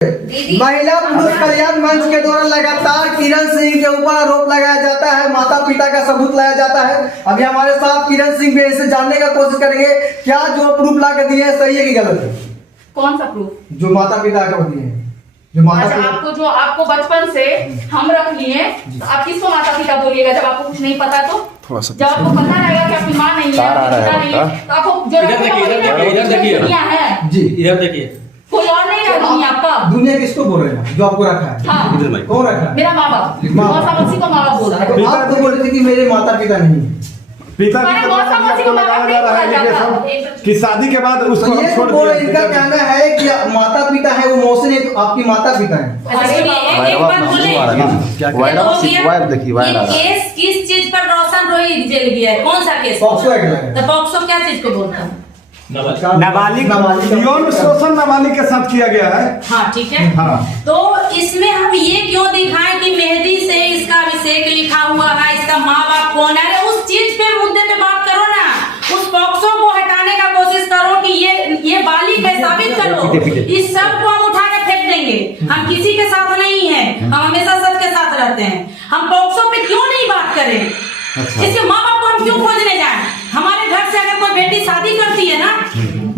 महिला पुरुष कल्याण मंच के द्वारा लगातार किरण सिंह के ऊपर आरोप लगाया जाता है, माता पिता का सबूत लाया जाता है। अभी हमारे साथ किरण सिंह भी इसे जानने का कोशिश करेंगे क्या जो प्रूफ ला के दिए हैं सही है कि गलत है। कौन सा प्रूफ? जो माता पिता का दिए हैं, जो माता पिता जो आपको बचपन से हम रख लिए, तो आप किसको माता पिता बोलिएगा जब आपको कुछ नहीं पता? तो जब आपको पता रहेगा कि आपकी माँ नहीं है, पिता नहीं है, तो आपको जो जी इधर देखिए कोई और नहीं रहा दुनिया आपका। दुनिया किसको बोल रहे हैं जो आपको रखा है? हाँ। कौन रखा है? मेरा माँ बाप। मौसा मौसी को माँ बाप बोल रहा है। आप तो बोल रहे थे कि मेरे माता पिता नहीं है। पिता मौसा मौसी को लगाया जा रहा है कि शादी के बाद उसको ये छोड़ दिया। इनका कहना है कि माता पिता है वो मौसी ने तो आपकी माता पिता है। केस किस चीज पर रोशन रोही जेल गया है? कौन सा केस? पॉक्सो एक्ट लगा है। पॉक्सो क्या चीज को बोलता है? नाबालिग यौन शोषण नाबालिग के साथ किया गया है। हाँ ठीक है। हाँ। तो इसमें हम ये क्यों दिखाएं कि मेहंदी से इसका अभिषेक लिखा हुआ है, इसका माँ बाप कौन है? अरे उस चीज पे मुद्दे पे बात करो ना, उस पॉक्सो को हटाने का कोशिश करो कि ये बालिग है, साबित करो। इस सब को हम उठा के फेंक देंगे। हम किसी के साथ नहीं है, हम हमेशा सच के साथ रहते हैं। हम पॉक्सो पे क्यों नहीं बात करें? इसके माँ बाप को हम क्यों खोजने जाए? हमारे घर से अगर कोई बेटी शादी करती है ना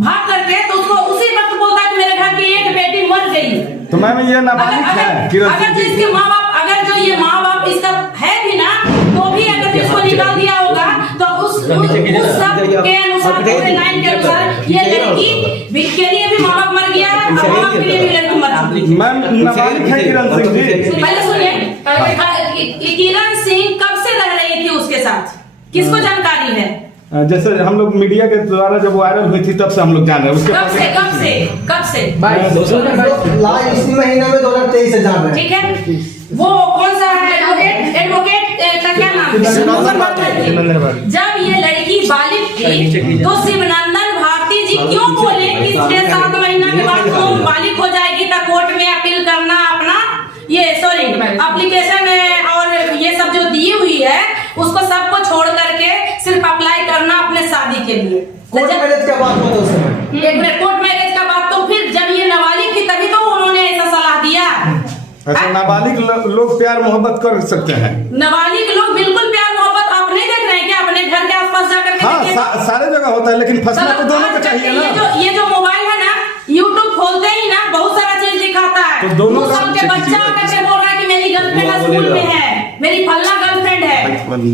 भाग करके, तो उसको उसी वक्त बोलता है कि मेरे घर की एक बेटी मर गई। तो मैम ये नाबालिग है। अगर जो इसके माँ बाप, अगर जो ये माँ बाप इसका है भी ना, तो भी अगर इसको निकाल दिया होगा तो उस सब के अनुसार, पूरे लाइन के अनुसार ये लड़की के लिए भी माँ बाप मर गया है, माँ बाप के लिए भी लड़की मर गई। मैम नाबालिग है किरण सिंह जी। पहले सुनिए, किरण सिंह कब से रह रही थी उसके साथ? किसको जानकारी है? जैसे हम लोग मीडिया के द्वारा जब वायरल हुई थी तब से हम लोग जान रहे हैं। उसके कब से? इसी महीने में 2023 से जान रहे हैं। ठीक है। वो कौन सा है एडवोकेट का क्या नाम है? जब ये लड़की बालिग थी तो शिवनंदन भारती जी क्यों बोले कि 6-7 महीना के बाद वो बालिग हो जाएगी तो कोर्ट में अपील करना अपना एप्लीकेशन और ये सब जो दी हुई है उसको सबको छोड़ करके सिर्फ अप्लाई करना अपने शादी के लिए। कोर्ट मैरिज का बात होता है। एक मिनट, कोर्ट मैरिज का बात तो फिर जब ये नाबालिग थी तभी तो उन्होंने ऐसा सलाह दिया। अच्छा, नाबालिग लोग प्यार मोहब्बत कर सकते हैं? नाबालिग लोग बिल्कुल प्यार मोहब्बत आप नहीं देख रहे हैं क्या? अपने घर के आसपास जाकर के हाँ, सारे जगह होता है, लेकिन फंसना तो दोनों को चाहिए ना। ये जो मोबाइल है ना, यूट्यूब खोलते ही ना बहुत सारा चीज दिखाता है। तो दोनों के बच्चा आकर के बोल रहा है कि मेरी गर्लफ्रेंड स्कूल में है, मेरी फल्ला गर्लफ्रेंड है।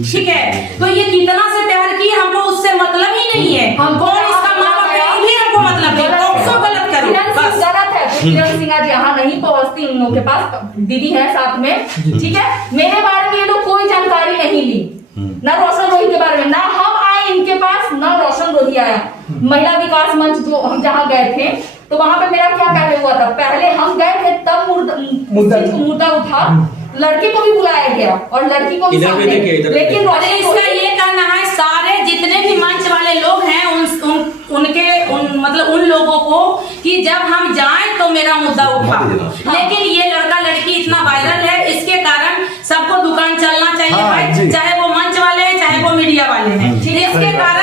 ठीक है, तो ये कितना से प्यार की हमको उससे मतलब ही नहीं है। हम कौन इसका माँ बाप है भी हमको मतलब नहीं। तो गलत करो, गलत है। किरण सिंह आज यहाँ नहीं पहुँचती, इन लोगों के पास दीदी है साथ में। ठीक है, मेरे बारे में ये लोग कोई जानकारी नहीं ली, ना रोशन रोही के बारे में, ना हम आए इनके पास, ना रोशन रोही आया। महिला विकास मंच जो हम जहाँ गए थे तो वहाँ पे मेरा क्या पहले हुआ था, पहले हम गए थे तब मुद्दा उठा, लड़की को भी बुलाया गया और लड़की को भी सामने। लेकिन इसका ये कहना है सारे जितने भी मंच वाले लोग हैं मतलब उन लोगों को कि जब हम जाएं तो मेरा मुद्दा उठा। लेकिन ये लड़का लड़की इतना वायरल है, इसके कारण सबको दुकान चलना चाहिए भाई, चाहे वो मंच वाले हैं चाहे वो मीडिया वाले हैं। इसके कारण